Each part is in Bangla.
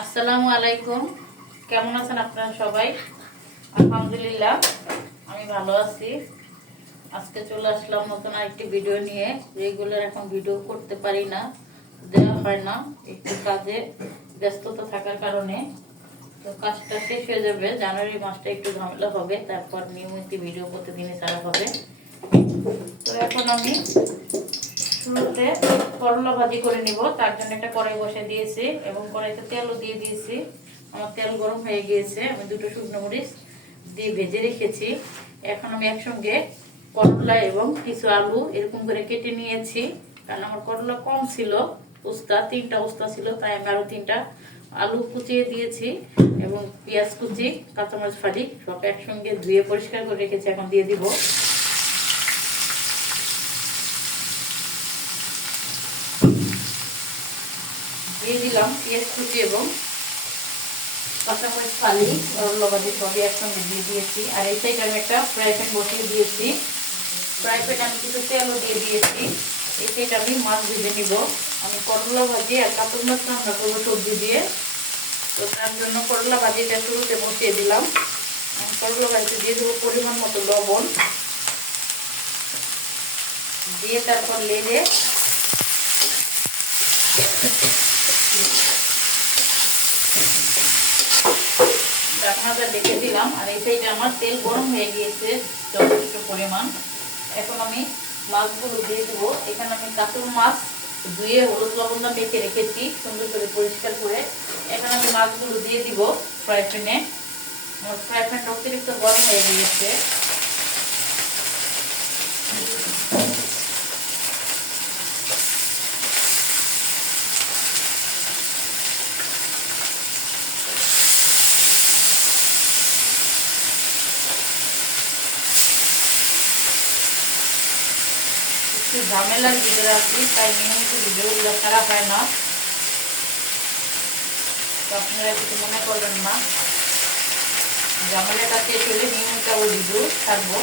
আসসালামু আলাইকুম। কেমন আছেন আপনারা সবাই? আলহামদুলিল্লাহ আমি ভালো আছি। আজকে চলে আসলাম নতুন আরেকটি ভিডিও নিয়ে। রেগুলার এখন ভিডিও করতে পারি না, দেওয়া হয় না, একটু কাজে ব্যস্ততা থাকার কারণে। তো কাজটা শেষ হয়ে যাবে, জানুয়ারি মাসটা একটু ঝামেলা হবে, তারপর নিয়মিত ভিডিও প্রতিদিনই ছাড়া হবে। তো এখন আমি শুরুতে করলা ভাজি করে নিব। তার জন্য একটা কড়াই বসে দিয়েছি এবং কড়াইতে তেলও দিয়ে দিয়েছি। আমার তেল গরম হয়ে গিয়েছে। আমি দুটো শুকনো মরিচ দিয়ে ভেজে রেখেছি। এখন আমি একসঙ্গে করলা এবং কিছু আলু এরকম করে কেটে নিয়েছি, কারণ আমার করলা কম ছিল, তিনটা উস্তা ছিল, তাই আমি আরো 3টা আলু কুচিয়ে দিয়েছি এবং পেঁয়াজ কুচি, কাঁচামরিচ ফালি সব একসঙ্গে ধুয়ে পরিষ্কার করে রেখেছি। এখন দিয়ে দিব। দিয়ে দিলাম পেঁয়াজ কুচি এবং কাঁচামরিচ ফালি, লবণী সবই একসঙ্গে দিয়ে দিয়েছি। আর এই সাইডে আমি একটা ফ্রাই প্যান বসিয়ে দিয়েছি। ফ্রাই প্যানে আমি কিছু তেলও দিয়ে দিয়েছি। এই সাইডে আমি মাছ ভেজে নিব। আমি করলা ভাজি আর কাতল মাছ রান্না করবো সবজি দিয়ে। তো তার জন্য করলা ভাজিটা শুরুতে বসিয়ে দিলাম। আমি করলা ভাজিতে দিয়ে দেবো পরিমাণ মতো লবণ, দিয়ে তারপর লেড়ে ঢাকনাটা ঢেকে দিলাম। আর এই সাইডে আমার তেল গরম হয়ে গিয়েছে যথেষ্ট পরিমাণ। এখন আমি মাছগুলো দিয়ে দেবো। এখানে আমি কাতল মাছ ধুয়ে হলুদ লবণ মেখে রেখেছি সুন্দর করে পরিষ্কার করে। এখন আমি মাছগুলো দিয়ে দিব ফ্রাই প্যানে। আমার ফ্রাই প্যানটা অতিরিক্ত গরম হয়ে গিয়েছে। একটু ঝামেলার ভিতরে আছি, তাই নিয়মিত ভিডিওগুলো ছাড়া হয় না। তো আপনারা কিছু মনে করবেন না, ঝামেলাটা শেষ হলে নিয়মিত ওই ভিডিও ছাড়বো।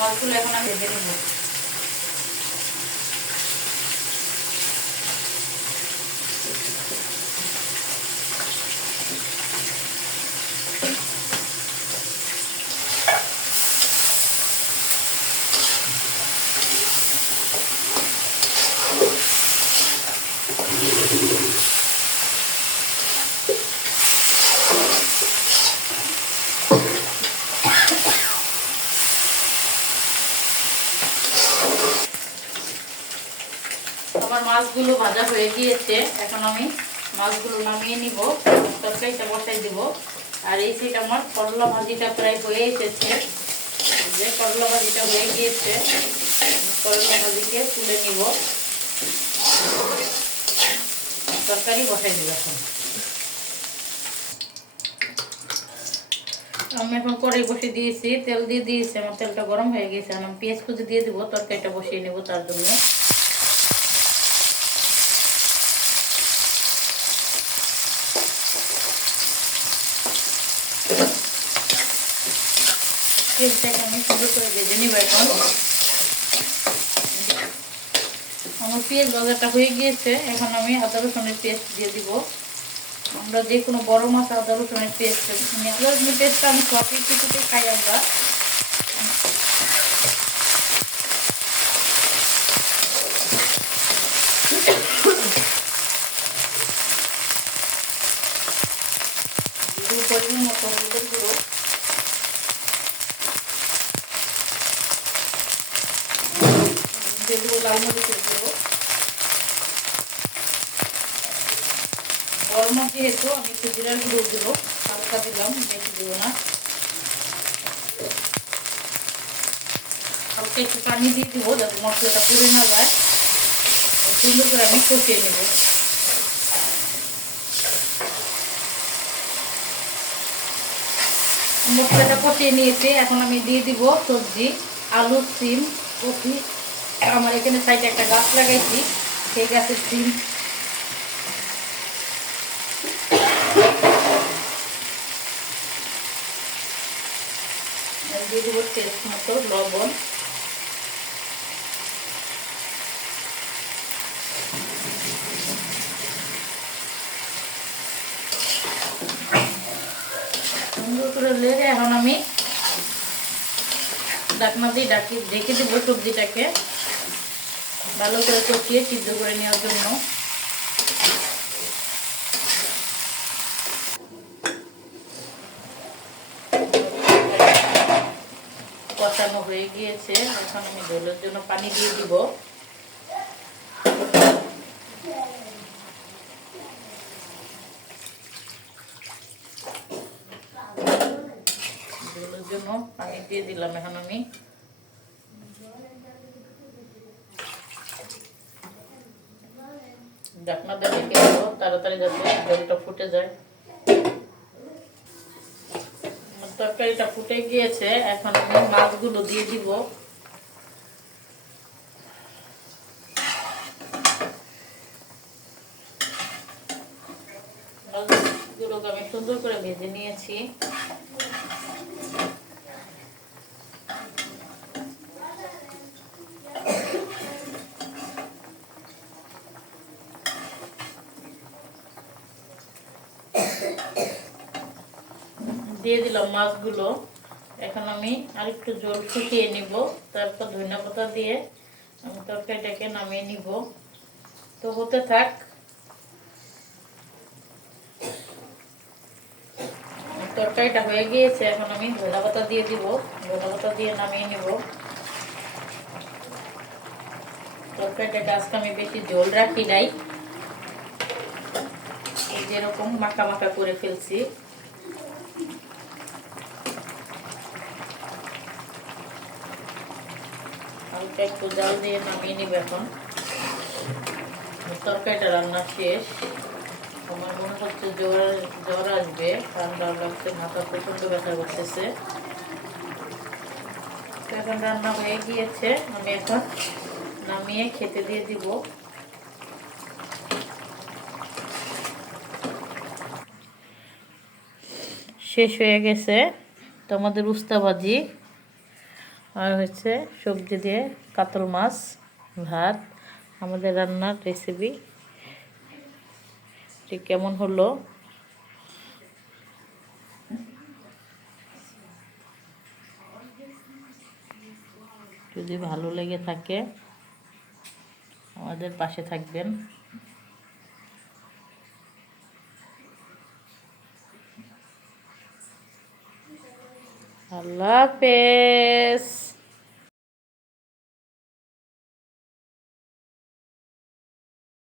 মাছগুলো এখন আমি ভেজে নিব। আমার মাছগুলো ভাজা হয়ে গিয়েছে। এখন আমি মাছগুলো নামিয়ে নিব, তরকারিটা বসাই দিব। আর এই সাইড আমার করলা ভাজিটা প্রায় হয়ে এসেছে। যে করলা ভাজিটা হয়ে গিয়েছে, করলা ভাজিকে তুলে নিব, তরকারি বসাই দিব। এখন আমি এখন কড়াই বসিয়ে দিয়েছি, তেল দিয়ে দিয়েছি। আমার তেলটা গরম হয়ে গেছে। আমি পেঁয়াজ কুচি দিয়ে দিব, তরকারিটা বসিয়ে নেব তার জন্য। পেঁয়াজটাকে আমি সুন্দর করে ভেজে নিব। এখন আমার পেঁয়াজ ভাজাটা হয়ে গিয়েছে। এখন আমি আদা রসুনের পেস্ট দিয়ে দিব। আমরা যে কোনো বড় মাছ আদা রসুনের পেস্ট, আদা রসুনের পেস্টটা আমি সব কিছুতে খাই আমরা। পরিমাণ মতো হলুদের গুঁড়ো, দিয়ে দেবো লাল মরিচের গুঁড়ো। গরম যেহেতু আমি একটু জিরার গুঁড়ো দিব, হালকা দিলাম, বেশি দিব না। হালকা একটু পানি দিয়ে দিব যাতে মশলাটা পুড়ে না যায়। সুন্দর করে আমি কষিয়ে নেব। মশলাটা কষিয়ে নিয়েছি। এখন আমি দিয়ে দিব সবজি, আলু, সিম, কপি। আমার এখানে সাইডে একটা গাছ লাগাইছি, সেই গাছের সিম টেস্ট মতো লবণ, সুন্দর করে লেগে এখন আমি ঢাকনা দিয়ে ঢেকে দেবো সবজিটাকে ভালো করে কষিয়ে সিদ্ধ করে নেওয়ার জন্য। কষানো হয়ে গিয়েছে, এখন আমি ঝোলের জন্য পানি দিয়ে দিব। ঝোলের জন্য পানি দিয়ে দিলাম এখন আমি। ঢাকনা দিয়ে ঢেকে দেবো তাড়াতাড়ি যাতে ঝোলটা ফুটে যায়। তরকারিটা ফুটে গিয়েছে, এখন আমি মাছগুলো দিয়ে দিব। মাছগুলোকে আমি সুন্দর করে ভেজে নিয়েছি। দিয়ে দিলাম মাছগুলো। এখন আমি আরেকটু জল ফুটিয়ে নিব, তারপর ধনিয়া পাতা দিয়ে আমি তরকারিটাকে নামিয়ে নিব। তো হতে থাক। তরকারিটা হয়ে গিয়েছে, এখন আমি ধনিয়া পাতা দিয়ে দিব। ধনিয়া পাতা দিয়ে নামিয়ে নিব। তরকারিটাকে আজকে আমি বেশি ঝোল রাখি নাই, এই যেরকম মাখা মাখা করে ফেলছি। হালকা একটু জাল দিয়ে নামিয়ে নিব। এখন তরকারিটা রান্না শেষ। আমার মনে হচ্ছে জ্বর আসবে, ঠান্ডা লাগছে, মাথা প্রচন্ড ব্যথা করতেছে। এখন রান্না হয়ে গিয়েছে, আমি এখন নামিয়ে খেতে দিয়ে দিব। শেষ হয়ে গেছে তো আমাদের উস্তা ভাজি, আর হচ্ছে সবজি দিয়ে কাতল মাছ, ভাত। আমাদের রান্নার রেসিপি ঠিক কেমন হলো যদি ভালো লেগে থাকে আমাদের পাশে থাকবেন। আল্লাহ হাফেজ।